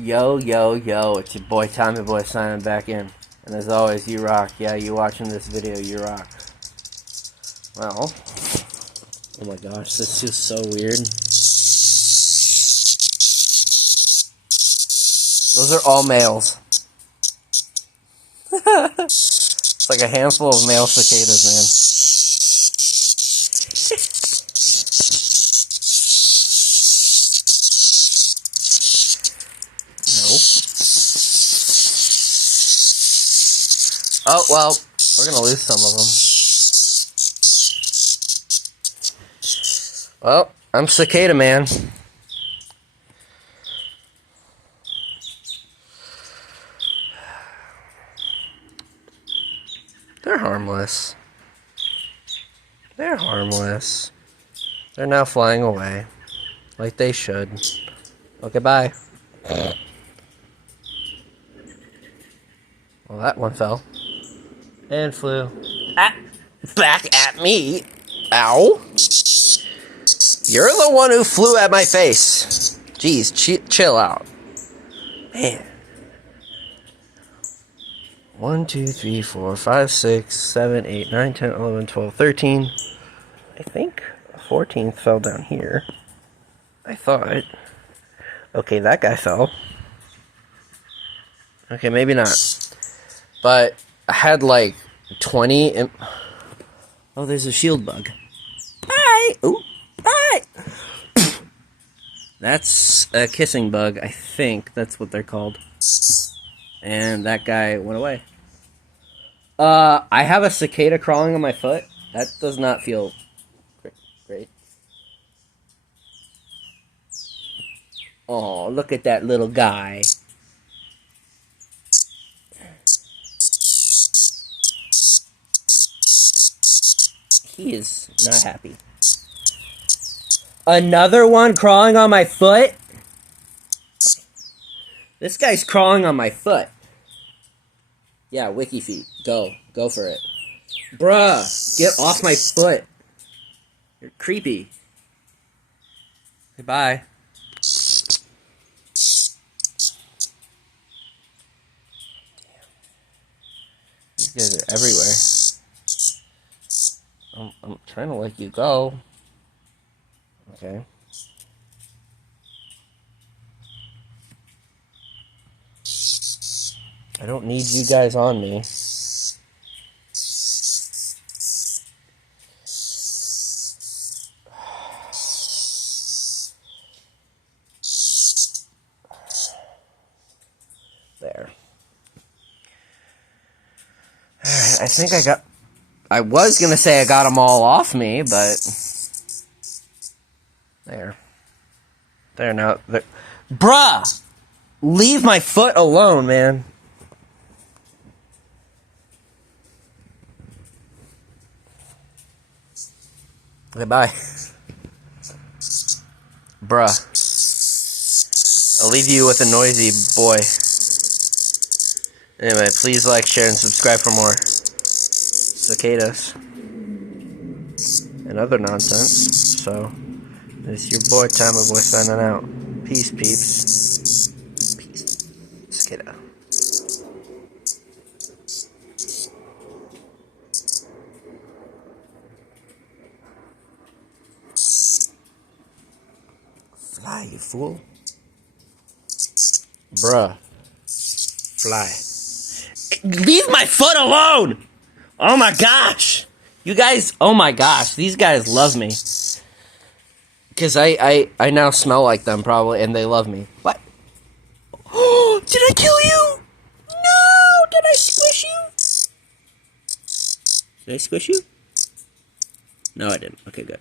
Yo, yo, yo, it's your boy Tommy-boi signing back in. And as always, you rock. Yeah, you watching this video, you rock. Well, oh my gosh, this is so weird. Those are all males. It's like a handful of male cicadas, man. Oh, well, we're gonna lose some of them. Well, I'm cicada man. They're harmless. They're harmless. They're now flying away. Like they should. Okay, bye. Well, that one fell. And flew. Back at me. Ow. You're the one who flew at my face. Jeez, chill out. Man. 1, 2, 3, 4, 5, 6, 7, 8, 9, 10, 11, 12, 13. I think 14th fell down here. I thought. Okay, that guy fell. Okay, maybe not. But I had like 20 and... Oh, there's a shield bug. Bye! Ooh, bye! That's a kissing bug, I think. That's what they're called. And that guy went away. I have a cicada crawling on my foot. That does not feel great. Oh, look at that little guy. He is not happy. Another one crawling on my foot? This guy's crawling on my foot. Yeah, wiki feet. Go. Go for it. Bruh, get off my foot. You're creepy. Goodbye. These guys are everywhere. I'm trying to let you go. Okay. I don't need you guys on me. There. Alright, I think I was gonna say I got them all off me, but... There. There now. There. Bruh! Leave my foot alone, man. Goodbye. Bruh. I'll leave you with a noisy boy. Anyway, please like, share, and subscribe for more cicadas and other nonsense. So, this is your boy Tommy-boi signing out. Peace, peeps. Peace. Cicada. Fly, you fool. Bruh. Fly. Leave my foot alone! Oh my gosh! You guys, oh my gosh, these guys love me. Because I now smell like them, probably, and they love me. What? Oh, did I kill you? No! Did I squish you? Did I squish you? No, I didn't. Okay, good.